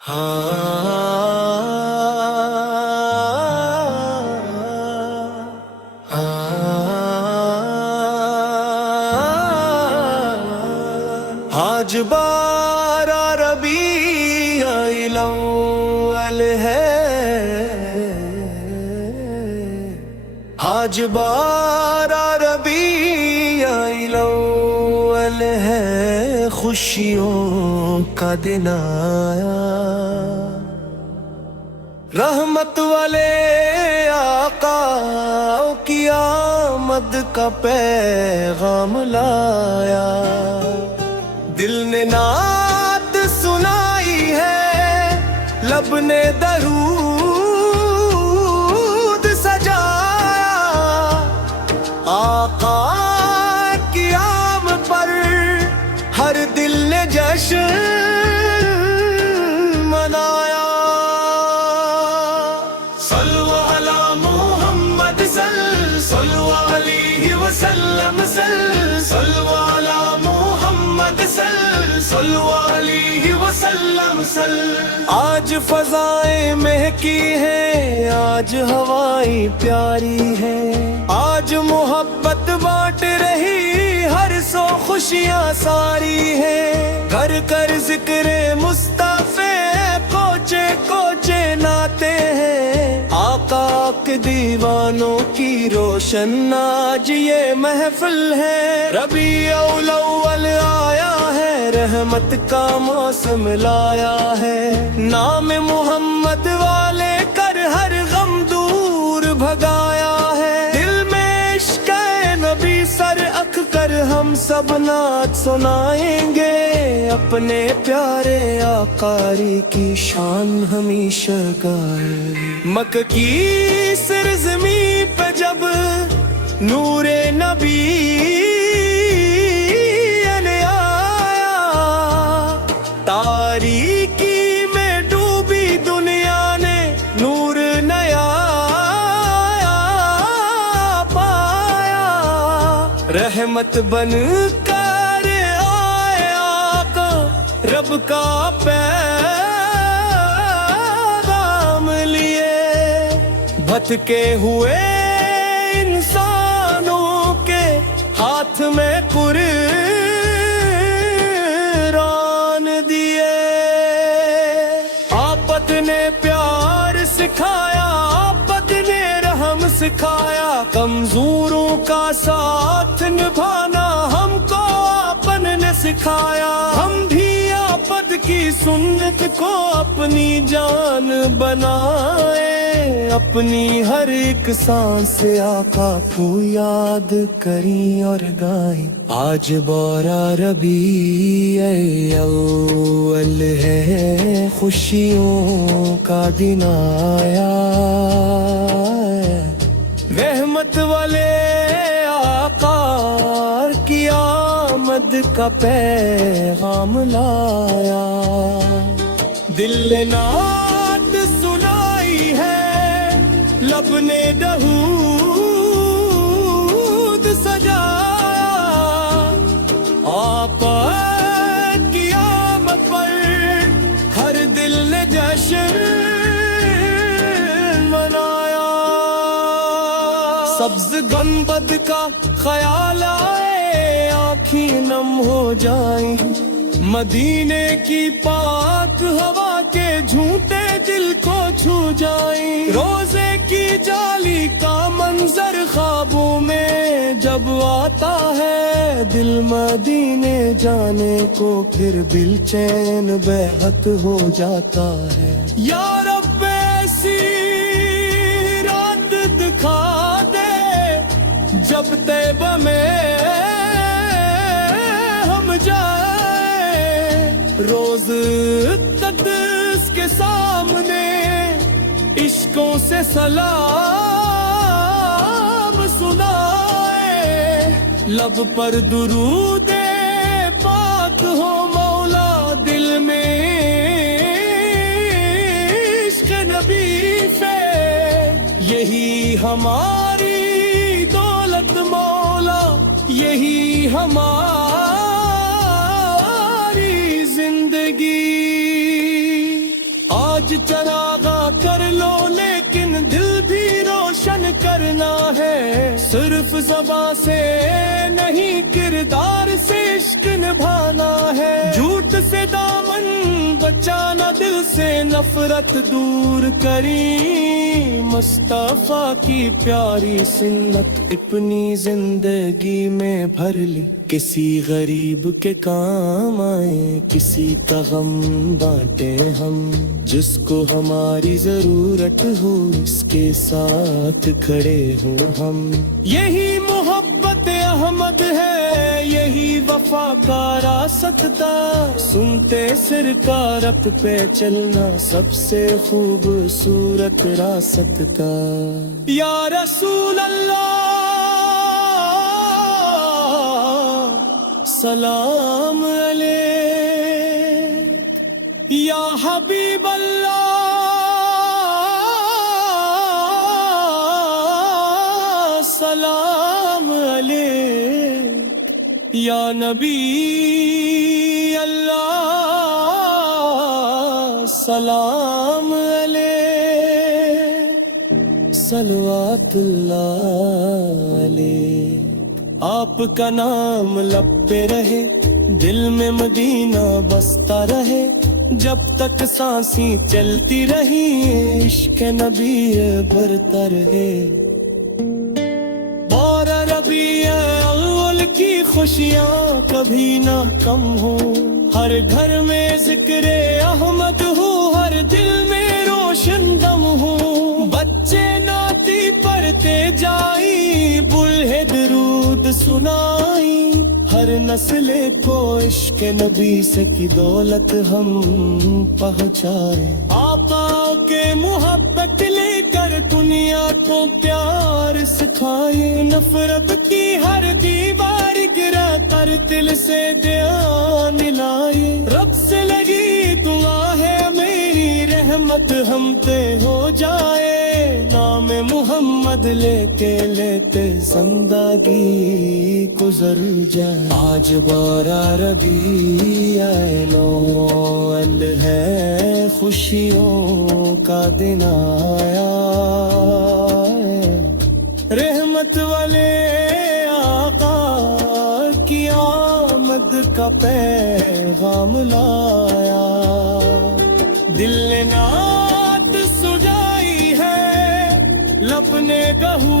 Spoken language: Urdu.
آج 12 ربیع الاول ہے، آج 12 ربیع الاول ہے، خوشیوں کا دن آیا، رحمت والے آقا کی آمد کا پیغام لایا، دل نے نعت سنائی ہے، لب نے درود سجایا، آقا کی آمد پر ہر دل نے جشن منایا، صلو علی محمد صلو علیہ وسلم صلو علی محمد صلو علیہ وسلم آج فضائیں مہکی ہیں، آج ہوائیں پیاری ہیں، آج محبت بانٹ رہی ہر سو خوشیاں ساری ہیں، گھر کر ذکر مصطفی کوچے کوچے ناتے ہیں، آقا کے دیوانوں کی روشن آج یہ محفل ہے، ربیع الاول آیا ہے، رحمت کا موسم لایا ہے، نام محمد والے کر ہر غم دور بھگایا ہے، دل میں عشق نبی سر اکھ کر ہم سب نعت سنائیں گے، اپنے پیارے آقاری کی شان ہمیشہ گائیں، مکہ کی سرزمین پہ جب نور نبی تاریکی میں ڈوبی دنیا نے نور نیا پایا، رحمت بن کر آئے آقا رب کا پیغام لیے، بھٹکے ہوئے انسانوں کے ہاتھ میں قرآن دیے، آپت نے پیار سکھایا، آپت نے رحم سکھایا، کمزوروں کا ساتھ نبھانا ہم کو آپن نے سکھایا، ہم بھی آپت کی سنت کو اپنی جان بنائے، اپنی ہر ایک سانس آقا کو یاد کریں اور گائیں، آج 12 ربیع الاول ہے، خوشیوں کا دن آیا، رحمت والے آقا کی آمد کا پیغام لایا، دل نے نعت سنائی ہے، لب نے درود سجایا، آقا کی آمد پر ہر دل نے جشن منایا، سبز گنبد کا خیال آئے، آنکھیں نم ہو جائیں، مدینے کی پاک ہوا کے جھونٹے دل کو چھو جائیں، روزے کی جالی کا منظر خوابوں میں جب آتا ہے، دل مدینے جانے کو پھر دل چین بہت ہو جاتا ہے، یا رب ایسی رات دکھا دے جب طیبہ میں ہم جائیں، روز تقدس کے سامنے عشقوں سے سلام سنائے، لب پر درود پاک ہو مولا، دل میں عشق نبی سے، یہی ہماری دولت مولا، یہی ہماری زندگی۔ آج چراغاں کر لو لیکن دل بھی روشن کرنا ہے، صرف زباں سے نہیں کردار سے عشق نبھانا ہے، جھوٹ سے دامن بچانا، دل سے نفرت دور کری، مصطفیٰ کی پیاری سنت اپنی زندگی میں بھر لی، کسی غریب کے کام آئے، کسی کا غم بانٹے ہم، جس کو ہماری ضرورت ہو اس کے ساتھ کھڑے ہوں ہم، یہی محبت احمد ہے، یہی وفا کا راستہ، سنتے سرکار پہ چلنا سب سے خوبصورت راستہ، یا رسول اللہ سلام علیک، یا حبیب اللہ سلام علیک، یا نبی اللہ سلام علیک، صلوات اللہ علیک، آپ کا نام لب پہ رہے، دل میں مدینہ بستا رہے، جب تک سانسیں چلتی رہی، عشق نبی بڑھتا رہے، بارہ ربیع اول کی خوشیاں کبھی نہ کم ہو، ہر گھر میں ذکر احمد ہو، ہر دل میں روشن دم ہو، بچے ناتی پڑھتے جائی، بوڑھے درود سنائی، ہر نسل کو عشق نبی سے کی دولت ہم پہنچائے، آقا کے محبت لے کر دنیا کو پیار سکھائے، نفرت کی ہر دیوار گرا کر دل سے دھیان لائے، رب سے لگی دعا ہے میری، رحمت ہم پہ ہو جائے، نام محمد لیتے لیتے زندگی گزر جائے، آج 12 ربیع الاول ہے، خوشیوں کا دن آیا ہے، رحمت والے آقا کی آمد کا پیغام لایا، دل نے نعت سجائی ہے، لب نے گہو